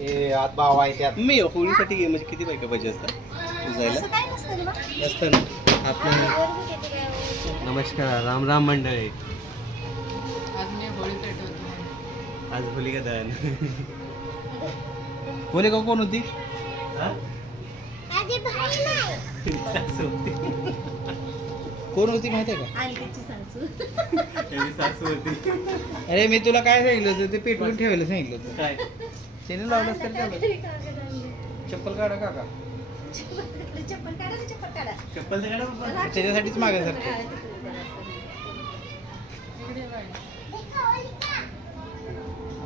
हे आत भाव आहे त्यात. मी होळीसाठी गे- म्हणजे किती बायका पाहिजे असतात असं जायला. जास्त ना काय? नमस्कार राम राम मंडळी. आज होली का दहन? बोले का कोण होती? हा? आधी भाई नाही. सासू होती. कोण होती माहिती आहे तिची सासू. त्याची सासू होती. का अरे मी तुला काय सांगितलं होतं? ते पेटवून ठेवायला सांगितलं होतं. काय? त्याने लावलं कागद आणले. चप्पल काढा काका चप्पल चप्पल काढा चप्पल काढा. चप्पल काढा बाबा. त्याच्यासाठीच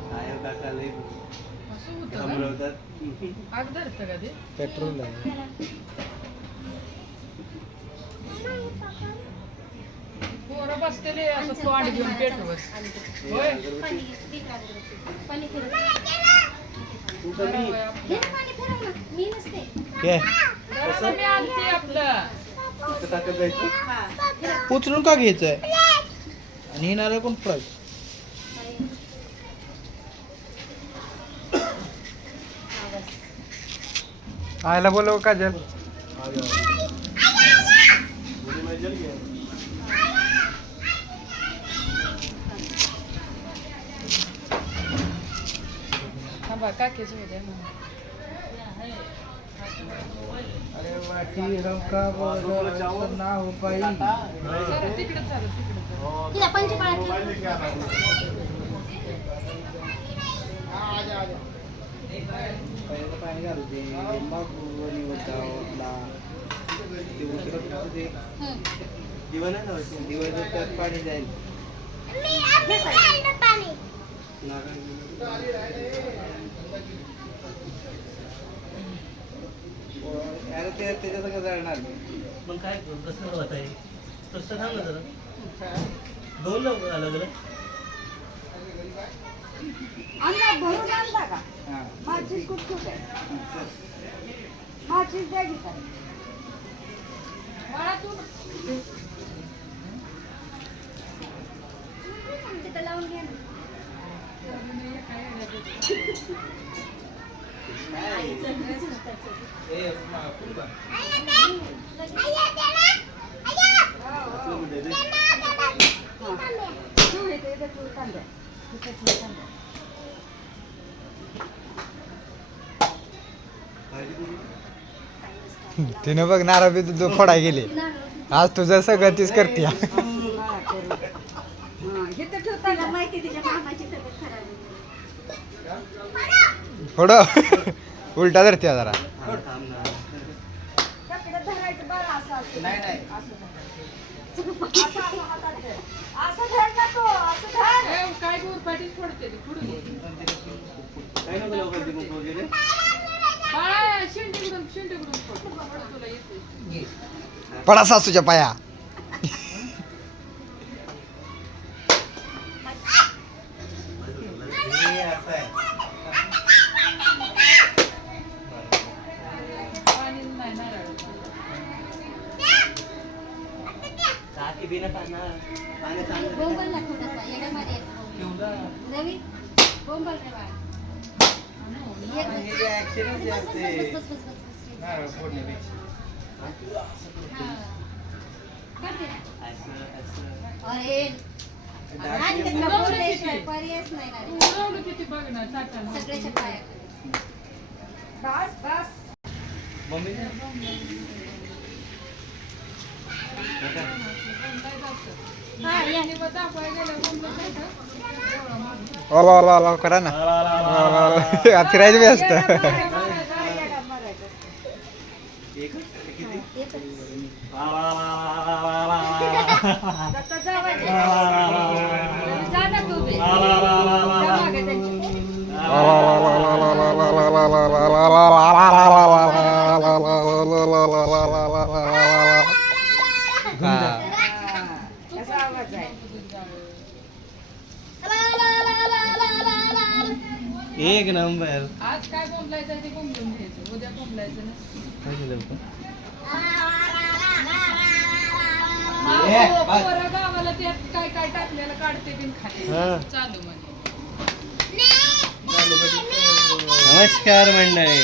काय हो काका लय असं होतं का? थांबवतात आग धरतं का ते पेट्रोल आहे पोरं बसतेले असं तोंड घेऊन होय. मी आणते आपलं. हा. उचलून का घ्यायचंय? आणि येणार कोण बस. आयला बोलव काजल थांबा काकेच होते अरे वाटी रंका बोलो ना हो पाई जरा तिकडे चालू तिकडे चालू तिला पंचपाळा ठेव. पहिलं पाणी घालू दे मग ओतला. ते उतरत होतं ते हं. दिवा नाही दिवस त्यात पाणी जाईल. अरे ते त्याच्या सगळं जळणार मग काय कसं होत आहे तसं थांब ना जरा. दोन लोक अलग अलग भरून आणला का? खूप खूप आहे. द्या तिने बघ नारळ बी तू फोडाय गेली. आज तुझं सगळं तीच करते. फोड. उलटा धरते जरा. पडा सासूच्या पाया. टाकी बिना पाना पाणी चांगलं बोंबल ना थोडासा येण्यामध्ये येतो. ठेवला रवी बोंबल रे बाळ एक हे जे ऍक्सिडेंट जे बस, बस, असते बस, बस, बस, बस, बस. नारळ फोडण्यापेक्षा हा. काढ ते. असं असं अरे आणि दाखले- त्यातला बोलल्याशिवाय पर्यायच नाही ना रे. उडवलं किती बघ ना ताटानं. सगळ्याच्या पाया बस बस मम्मी वा वा वा वा करा ना वा वा वा. फिरायचं बी असतं येडा मारायचं. एकच किती असा आवाज आहे एक नंबर. आज काय बोंबलायचं ते बोंबलून घ्यायचं. उद्या बोंबलायचं ना. काय केलं होतं? गावाला त्यात काय काय टाकलेलं काढते बिन खाते. चालू म्हणजे? नमस्कार मंडळी.